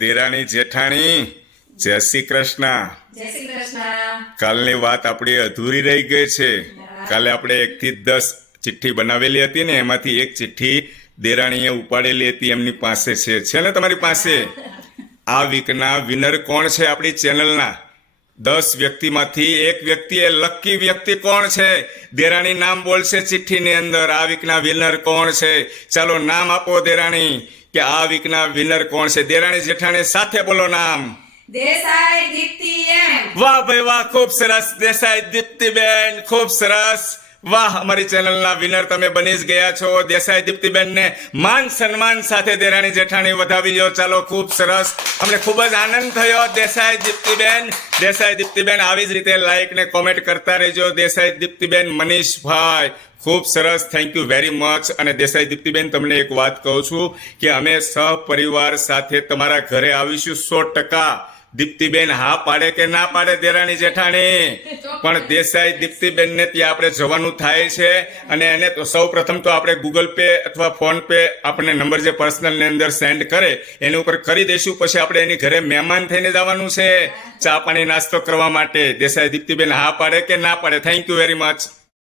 દેરાણી જેઠાણી, જય શ્રી કૃષ્ણ. જય શ્રી કૃષ્ણ. કાલની વાત આપણી અધૂરી રહી ગઈ છે. કાલે આપણે 1 થી 10 ચિઠ્ઠી બનાવેલી હતી ને, એમાંથી એક ચિઠ્ઠી દેરાણીએ ઉપાડેલી હતી, એમની પાસે છે ને તમારી પાસે? આ વીકના વિનર કોણ છે આપણી ચેનલના? 10 વ્યક્તિમાંથી એક વ્યક્તિ, એ લકી વ્યક્તિ કોણ છે? દેરાણી નામ બોલશે ચિઠ્ઠીની અંદર. આ વીકના વિનર કોણ છે? ચાલો નામ આપો દેરાણી, કે આ વીકના વિનર કોણ છે? દેરાણી જેઠાણી સાથે બોલો નામ. દેસાઈ દીપ્તિ એમ. વાહ ભાઈ વાહ, ખૂબ સરસ. દેસાઈ દીપ્તિબેન, ખૂબ સરસ. વાહ, અમારી ચેનલના વિનર તમે બની જ ગયા છો. દેસાઈ દીપ્તિબેનને માન સન્માન સાથે દેરાણી જેઠાણી વધાવી લો. ચાલો, ખૂબ સરસ. અમને ખૂબ જ આનંદ થયો. દેસાઈ દીપ્તિબેન, દેસાઈ દીપ્તિબેન, આવી જ રીતે લાઈક ને કોમેન્ટ કરતા રહેજો. દેસાઈ દીપ્તિબેન, મનીષભાઈ, ખૂબ સરસ. Thank you very much. અને દેસાઈ દીપ્તિબેન, તમને એક વાત કહું છું કે અમે સહપરિવાર સાથે તમારા ઘરે આવીશું 100%. દીપ્તિબેન હા પાડે કે ના પાડે દેરાણી જેઠાણી? પણ દેસાઈ દીપ્તિબેનને ત્યાં આપણે જવાનું થાય છે, અને એને તો સૌ પ્રથમ તો આપણે ગૂગલ પે અથવા ફોન પે આપણે નંબર જે પર્સનલની અંદર સેન્ડ કરે એની ઉપર કરી દઈશું. પછી આપણે એની ઘરે મહેમાન થઈને જવાનું છે ચા પાણી નાસ્તો કરવા માટે. દેસાઈ દીપ્તિબેન હા પાડે કે ના પાડે? Thank you very much.